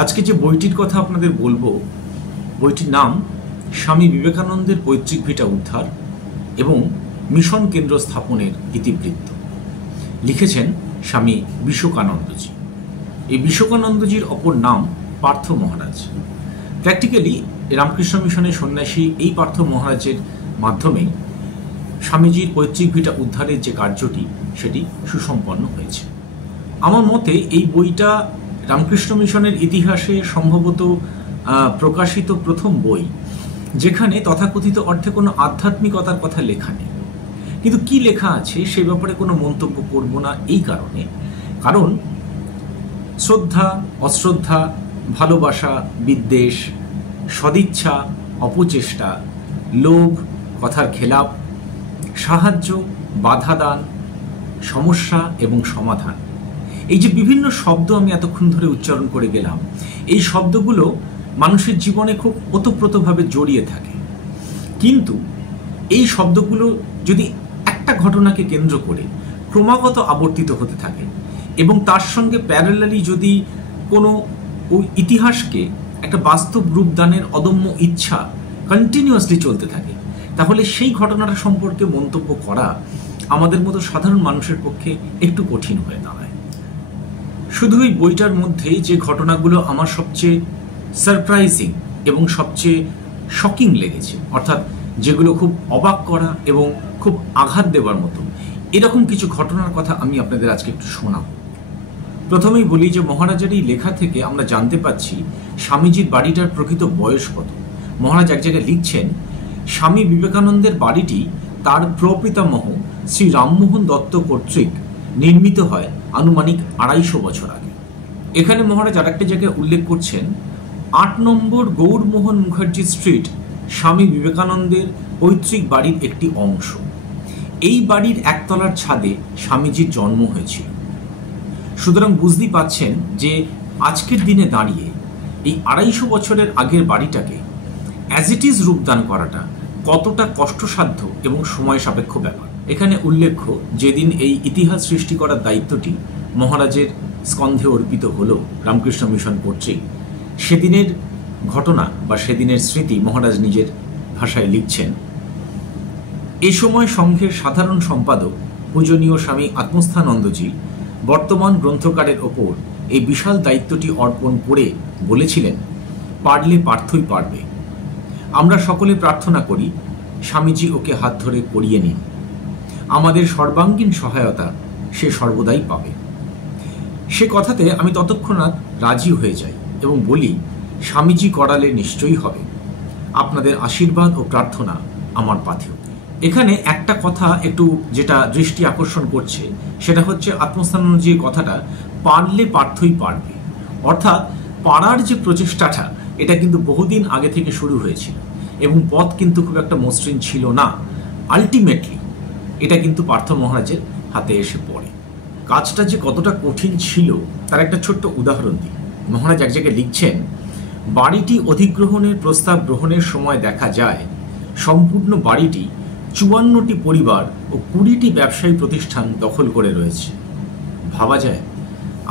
আজকে যে বইটির কথা আপনাদের বলবো, বইটির নাম স্বামী বিবেকানন্দের পৈতৃক ভিটা উদ্ধার এবং মিশন কেন্দ্র স্থাপনের ইতিবৃত্ত। লিখেছেন স্বামী বিশোকানন্দজি। এই বিশোকানন্দজির অপর নাম পার্থ মহারাজ। প্র্যাকটিক্যালি রামকৃষ্ণ মিশনের সন্ন্যাসী এই পার্থ মহারাজের মাধ্যমেই স্বামীজির পৈতৃক ভিটা উদ্ধারের যে কার্যটি সেটি সুসম্পন্ন হয়েছে। আমার মতে এই বইটা রামকৃষ্ণ মিশনের ইতিহাসে সম্ভবত প্রকাশিত প্রথম বই যেখানে তথাকথিত অর্থে কোনো আধ্যাত্মিকতার কথা লেখা নেই। কিন্তু কি লেখা আছে সে ব্যাপারে কোনো মন্তব্য করব না এই কারণ শ্রদ্ধা, অশ্রদ্ধা, ভালোবাসা, বিদ্বেষ, সদিচ্ছা, অপচেষ্টা, লোভ, কথার খেলাপ, সাহায্য, বাধা দান, সমস্যা এবং সমাধান, এই যে বিভিন্ন শব্দ আমি এতক্ষণ ধরে উচ্চারণ করে গেলাম, এই শব্দগুলো মানুষের জীবনে খুব ওতপ্রোতভাবে জড়িয়ে থাকে। কিন্তু এই শব্দগুলো যদি একটা ঘটনাকে কেন্দ্র করে ক্রমাগত আবর্তিত হতে থাকে এবং তার সঙ্গে প্যারালালি যদি কোনো ওই ইতিহাসকে একটা বাস্তব রূপদানের অদম্য ইচ্ছা কন্টিনিউয়াসলি চলতে থাকে, তাহলে সেই ঘটনাটা সম্পর্কে মন্তব্য করা আমাদের মতো সাধারণ মানুষের পক্ষে একটু কঠিন হয়ে দাঁড়ায়। শুধু এই বইটার মধ্যে যে ঘটনাগুলো আমার সবচেয়ে সারপ্রাইজিং এবং সবচেয়ে শকিং লেগেছে, অর্থাৎ যেগুলো খুব অবাক করা এবং খুব আঘাত দেওয়ার মতো, এরকম কিছু ঘটনার কথা আমি আপনাদের আজকে একটু শোনাব। প্রথমেই বলি যে মহারাজের এই লেখা থেকে আমরা জানতে পাচ্ছি স্বামীজির বাড়িটার প্রকৃত বয়স কত। মহারাজ এক জায়গায় লিখছেন, স্বামী বিবেকানন্দের বাড়িটি তার প্রপিতামহ শ্রী রামমোহন দত্ত কর্তৃক নির্মিত হয় আনুমানিক ২৫০ বছর আগে। এখানে মহারাজ আর একটা জায়গায় উল্লেখ করছেন ৮ নম্বর গৌরমোহন মুখার্জি স্ট্রিট স্বামী বিবেকানন্দের পৈতৃক বাড়ির একটি অংশ। এই বাড়ির একতলার ছাদে স্বামীজির জন্ম হয়েছিল। সুতরাং বুঝতেই পাচ্ছেন যে আজকের দিনে দাঁড়িয়ে এই ২৫০ বছরের আগের বাড়িটাকে অ্যাজ ইট ইজ রূপদান করাটা কতটা কষ্টসাধ্য এবং সময় সাপেক্ষ ব্যাপার। এখানে উল্লেখ্য, যেদিন এই ইতিহাস সৃষ্টি করার দায়িত্বটি মহারাজের স্কন্ধে অর্পিত হলো রামকৃষ্ণ মিশন কর্তৃক, সেদিনের ঘটনা বা সেদিনের স্মৃতি মহারাজ নিজের ভাষায় লিখছেন। এ সময় সংঘের সাধারণ সম্পাদক পূজনীয় স্বামী আত্মস্থানন্দজি বর্তমান গ্রন্থকারের ওপর এই বিশাল দায়িত্বটি অর্পণ করে বলেছিলেন, পারলে পার্থই পারবে। আমরা সকলে প্রার্থনা করি স্বামীজি ওকে হাত ধরে করিয়ে নিন। আমাদের সর্বাঙ্গীন সহায়তা সে সর্বদাই পাবে। সে কথাতে আমি ততক্ষণাৎ রাজি হয়ে যাই এবং বলি, স্বামীজি করালে নিশ্চয়ই হবে। আপনাদের আশীর্বাদ ও প্রার্থনা আমার পাথেয়। এখানে একটা কথা একটু যেটা দৃষ্টি আকর্ষণ করছে সেটা হচ্ছে আত্মস্থানজির কথাটা, পারলে পার্থই পারবে। অর্থাৎ পারার যে প্রচেষ্টাটা এটা কিন্তু বহুদিন আগে থেকে শুরু হয়েছিল এবং পথ কিন্তু খুব একটা মসৃণ ছিল না। আলটিমেটলি এটা কিন্তু পার্থ মহারাজের হাতে এসে পড়ে। কাজটা যে কতটা কঠিন ছিল তার একটা ছোট্ট উদাহরণ দিই। মহারাজ এক জায়গায় লিখছেন, বাড়িটি অধিগ্রহণের প্রস্তাব গ্রহণের সময় দেখা যায় সম্পূর্ণ বাড়িটি ৫৪টি পরিবার ও ২০টি ব্যবসায়ী প্রতিষ্ঠান দখল করে রয়েছে। ভাবা যায়,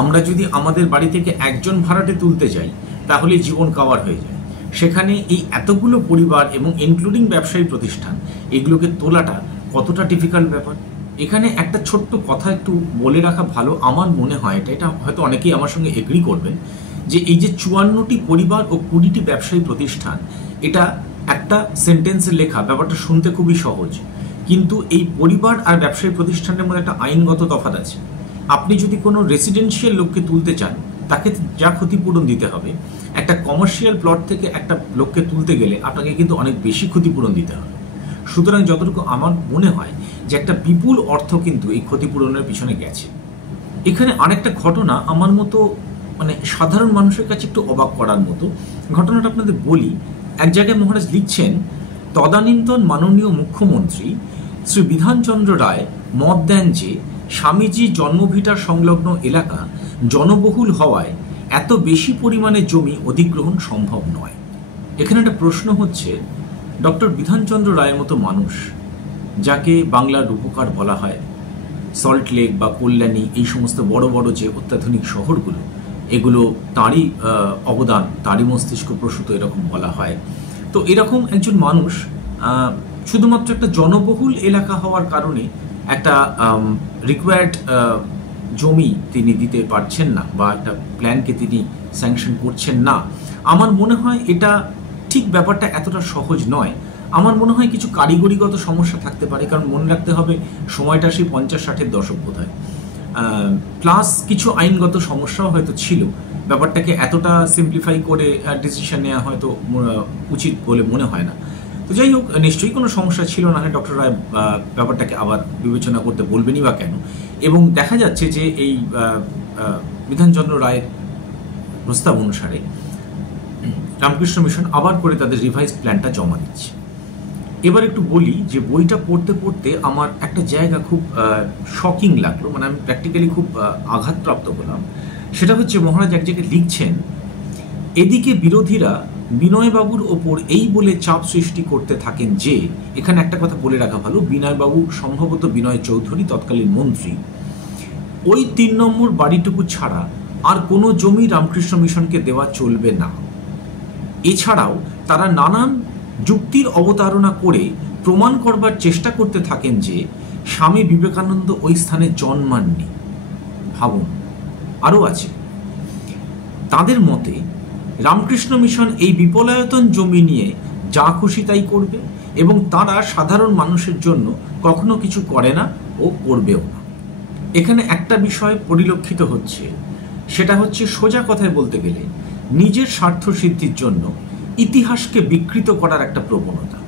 আমরা যদি আমাদের বাড়ি থেকে একজন ভাড়াটে তুলতে যাই তাহলে জীবন কাওয়ার হয়ে যায়, সেখানে এই এতগুলো পরিবার এবং ইনক্লুডিং ব্যবসায়ী প্রতিষ্ঠান এগুলোকে তোলাটা কতটা ডিফিকাল্ট ব্যাপার। এখানে একটা ছোট্ট কথা একটু বলে রাখা ভালো আমার মনে হয়, এটা হয়তো অনেকেই আমার সঙ্গে এগ্রি করবেন, যে এই যে ৫৪টি পরিবার ও ২০টি ব্যবসায়ী প্রতিষ্ঠান, এটা একটা সেন্টেন্সে লেখা, ব্যাপারটা শুনতে খুবই সহজ, কিন্তু এই পরিবার আর ব্যবসায়ী প্রতিষ্ঠানের মধ্যে একটা আইনগত তফাৎ আছে। আপনি যদি কোনো রেসিডেন্সিয়াল লোককে তুলতে চান তাকে যা ক্ষতিপূরণ দিতে হবে, একটা কমার্শিয়াল প্লট থেকে একটা লোককে তুলতে গেলে আপনাকে কিন্তু অনেক বেশি ক্ষতিপূরণ দিতে হবে। সুতরাং যতটুকু আমার মনে হয় যে একটা বিপুল অর্থ কিন্তু এই ক্ষতিপূরণের পিছনে গেছে। এখানে আরেকটা ঘটনা আমার মতো সাধারণ মানুষের কাছে একটু অবাক করার মতো, ঘটনাটা আপনাদের বলি। এক জায়গায় মহারাজ লিখছেন, তদানীন্তন মাননীয় মুখ্যমন্ত্রী শ্রী বিধানচন্দ্র রায় মত দেন যে স্বামীজি জন্মভিটার সংলগ্ন এলাকা জনবহুল হওয়ায় এত বেশি পরিমাণে জমি অধিগ্রহণ সম্ভব নয়। এখানে একটা প্রশ্ন হচ্ছে, ডক্টর বিধানচন্দ্র রায়ের মতো মানুষ, যাকে বাংলার রূপকার বলা হয়, সল্ট লেক বা কল্যাণী, এই সমস্ত বড় বড় যে অত্যাধুনিক শহরগুলো, এগুলো তাঁরই অবদান, তাঁরই মস্তিষ্ক প্রসূত এরকম বলা হয়। তো এরকম একজন মানুষ শুধুমাত্র একটা জনবহুল এলাকা হওয়ার কারণে একটা রিকোয়ার্ড জমি তিনি দিতে পারছেন না বা একটা প্ল্যানকে তিনি স্যাংশন করছেন না। আমার মনে হয় এটা ঠিক ব্যাপারটা এতটা সহজ নয়। আমার মনে হয় কিছু কারিগরিগত সমস্যা থাকতে পারে, কারণ মনে রাখতে হবে সময়টা সেই 50-60-এর দশক বোধ হয়, প্লাস কিছু আইনগত সমস্যাও হয়তো ছিল। ব্যাপারটাকে এতটা সিম্পলিফাই করে ডিসিশন নেওয়া হয়তো উচিত বলে মনে হয় না। তো যাই হোক, নিশ্চয়ই কোনো সমস্যা ছিল, না হয় ডক্টর রায় ব্যাপারটাকে আবার বিবেচনা করতে বলবেনই বা কেন। এবং দেখা যাচ্ছে যে এই বিধানচন্দ্র রায়ের প্রস্তাব অনুসারে রামকৃষ্ণ মিশন আবার করে তাদের রিভাইজ প্ল্যানটা জমা দিচ্ছে। এবার একটু বলি যে বইটা পড়তে পড়তে আমার একটা জায়গা খুব শকিং লাগলো, মানে আমি প্র্যাকটিক্যালি খুব আঘাতপ্রাপ্ত হলাম। সেটা হচ্ছে মহারাজ এক জায়গায় লিখছেন, এদিকে বিরোধীরা বিনয়বাবুর ওপর এই বলে চাপ সৃষ্টি করতে থাকেন যে, এখানে একটা কথা বলে রাখা ভালো, বিনয়বাবু সম্ভবত বিনয় চৌধুরী তৎকালীন মন্ত্রী, ওই 3 নম্বর বাড়িটুকু ছাড়া আর কোনো জমি রামকৃষ্ণ মিশনকে দেওয়া চলবে না। এছাড়াও তারা নানান যুক্তির অবতারণা করে প্রমাণ করবার চেষ্টা করতে থাকেন যে স্বামী বিবেকানন্দ ওই স্থানে জন্মাননি। ভাবুন, আরও আছে, তাদের মতে রামকৃষ্ণ মিশন এই বিপুলায়তন জমি নিয়ে যা খুশি তাই করবে এবং তারা সাধারণ মানুষের জন্য কখনো কিছু করে না ও করবেও না। এখানে একটা বিষয় পরিলক্ষিত হচ্ছে, সেটা হচ্ছে সোজা কথায় বলতে গেলে নিজের স্বার্থ সিদ্ধির জন্য ইতিহাসকে বিকৃত করার একটা প্রবণতা।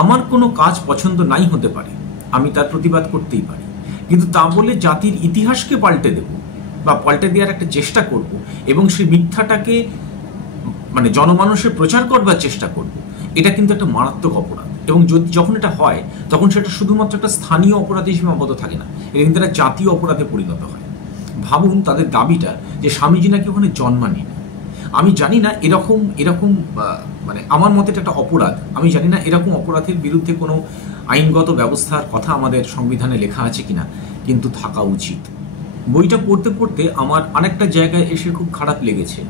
আমার কোনো কাজ পছন্দ নাই হতে পারে, আমি তার প্রতিবাদ করতেই পারি, কিন্তু তা বলে জাতির ইতিহাসকে পাল্টে দেব বা পাল্টে দেওয়ার একটা চেষ্টা করব এবং সেই মিথ্যাটাকে মানে জনমানুষের প্রচার করবার চেষ্টা করব, এটা কিন্তু একটা মারাত্মক অপরাধ। এবং যখন এটা হয় তখন সেটা শুধুমাত্র একটা স্থানীয় অপরাধ হিসেবে আবদ্ধ থাকে না, এটা কিন্তু একটা জাতীয় অপরাধে পরিণত হয়। ভাবুন তাদের দাবিটা যে স্বামীজি নাকি ওখানে জন্মাননি। আমি জানি না এরকম মানে আমার মতে এটা একটা অপরাধ। আমি জানি না এরকম অপরাধের বিরুদ্ধে কোনো আইনগত ব্যবস্থার কথা আমাদের সংবিধানে লেখা আছে কিনা, কিন্তু থাকা উচিত। বইটা পড়তে পড়তে আমার আরেকটা জায়গায় এসে খুব খারাপ লেগেছে,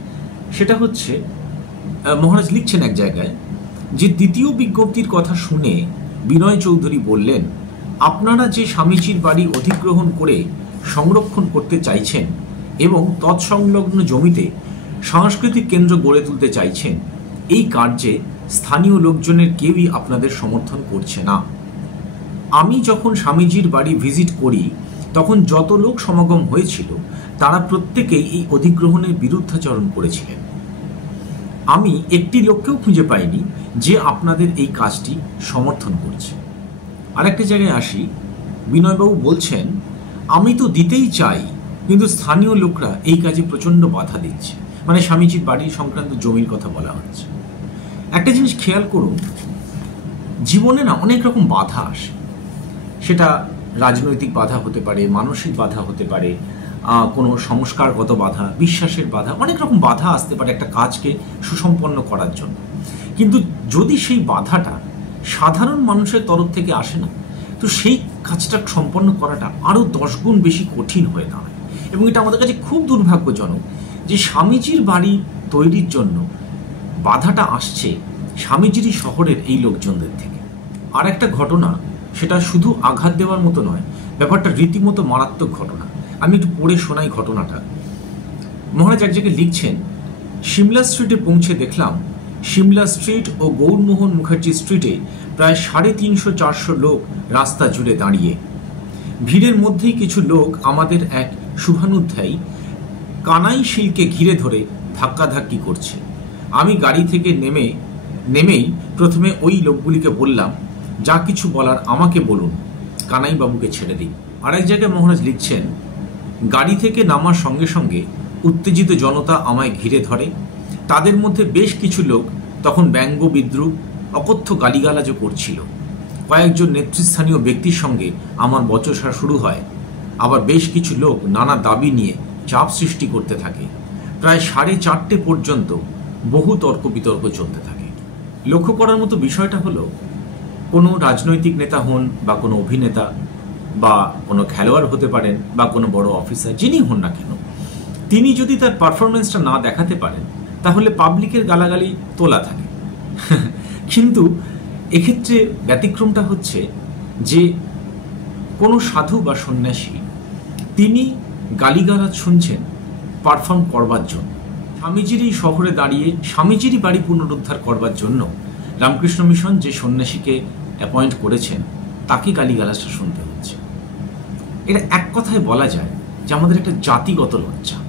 সেটা হচ্ছে মহারাজ লিখছেন এক জায়গায় যে দ্বিতীয় বিজ্ঞপ্তির কথা শুনে বিনয় চৌধুরী বললেন, আপনারা যে স্বামীজির বাড়ি অধিগ্রহণ করে সংরক্ষণ করতে চাইছেন এবং তৎসংলগ্ন জমিতে সাংস্কৃতিক কেন্দ্র গড়ে তুলতে চাইছেন, এই কার্যে স্থানীয় লোকজনের কেউই আপনাদের সমর্থন করছে না। আমি যখন স্বামীজির বাড়ি ভিজিট করি তখন যত লোক সমাগম হয়েছিল তারা প্রত্যেকেই এই অধিগ্রহণের বিরুদ্ধাচরণ করেছিলেন। আমি একটি লোককেও খুঁজে পাইনি যে আপনাদের এই কাজটি সমর্থন করছে। আরেকটি জায়গায় আসি, বিনয়বাবু বলছেন, আমি তো দিতেই চাই কিন্তু স্থানীয় লোকরা এই কাজে প্রচণ্ড বাধা দিচ্ছে। মানে স্বামীজির বাড়ি সংক্রান্ত জমির কথা বলা হচ্ছে। একটা জিনিস খেয়াল করুন, জীবনে না অনেক রকম বাধা আসে, সেটা রাজনৈতিক বাধা হতে পারে, মানসিক বাধা হতে পারে, কোনো সংস্কারগত বাধা, বিশ্বাসের বাধা, অনেক রকম বাধা আসতে পারে একটা কাজকে সুসম্পন্ন করার জন্য। কিন্তু যদি সেই বাধাটা সাধারণ মানুষের তরফ থেকে আসে না, তো সেই কাজটা সম্পন্ন করাটা আরও 10 গুণ বেশি কঠিন হয়ে দাঁড়ায়। এবং এটা আমাদের কাছে খুব দুর্ভাগ্যজনক যে স্বামীজির বাড়ি তৈরির জন্য বাধাটা আসছে স্বামীজিরই শহরের এই লোকজনদের থেকে। আর একটা ঘটনা, সেটা শুধু আঘাত দেওয়ার মতো নয়, ব্যাপারটা রীতিমতো মারাত্মক ঘটনা। আমি একটু পড়ে শোনাই ঘটনাটা। মহারাজ এক জায়গায় লিখছেন, সিমলা স্ট্রিটে পৌঁছে দেখলাম সিমলা স্ট্রিট ও গৌরমোহন মুখার্জি স্ট্রিটে প্রায় 350-400 লোক রাস্তা জুড়ে দাঁড়িয়ে। ভিড়ের মধ্যেই কিছু লোক আমাদের এক শুভানুধ্যায়ী কানাই শিলকে ঘিরে ধরে ধাক্কাধাক্কি করছে। আমি গাড়ি থেকে নেমেই প্রথমে ওই লোকগুলিকে বললাম, যা কিছু বলার আমাকে বলুন, কানাই বাবুকে ছেড়ে দিই। আরেক জায়গায় মহারাজ লিখছেন, গাড়ি থেকে নামার সঙ্গে সঙ্গে উত্তেজিত জনতা আমায় ঘিরে ধরে। তাদের মধ্যে বেশ কিছু লোক তখন ব্যঙ্গ বিদ্রুপ অকথ্য গালিগালাজও করছিল। কয়েকজন নেতৃস্থানীয় ব্যক্তির সঙ্গে আমার বচসা শুরু হয়। আবার বেশ কিছু লোক নানা দাবি নিয়ে চাপ সৃষ্টি করতে থাকে। প্রায় 4:30 পর্যন্ত বহু তর্ক বিতর্ক চলতে থাকে। লক্ষ্য করার মতো বিষয়টা হলো, কোনো রাজনৈতিক নেতা হন বা কোনো অভিনেতা বা কোনো খেলোয়াড় হতে পারেন বা কোনো বড় অফিসার, যিনি হন না কেন, তিনি যদি তার পারফরমেন্সটা না দেখাতে পারেন তাহলে পাবলিকের গালাগালি তোলা থাকে। কিন্তু এক্ষেত্রে ব্যতিক্রমটা হচ্ছে যে কোনো সাধু বা সন্ন্যাসী তিনি গালিগালাজ শুনছেন পারফর্ম করবার জন্য। স্বামীজির এই শহরে দাঁড়িয়ে স্বামীজিরই বাড়ি পুনরুদ্ধার করবার জন্য রামকৃষ্ণ মিশন যে সন্ন্যাসীকে অ্যাপয়েন্ট করেছেন তাকে গালিগালাজটা শুনতে হচ্ছে। এটা এক কথায় বলা যায় যে আমাদের একটা জাতিগত লজ্জা।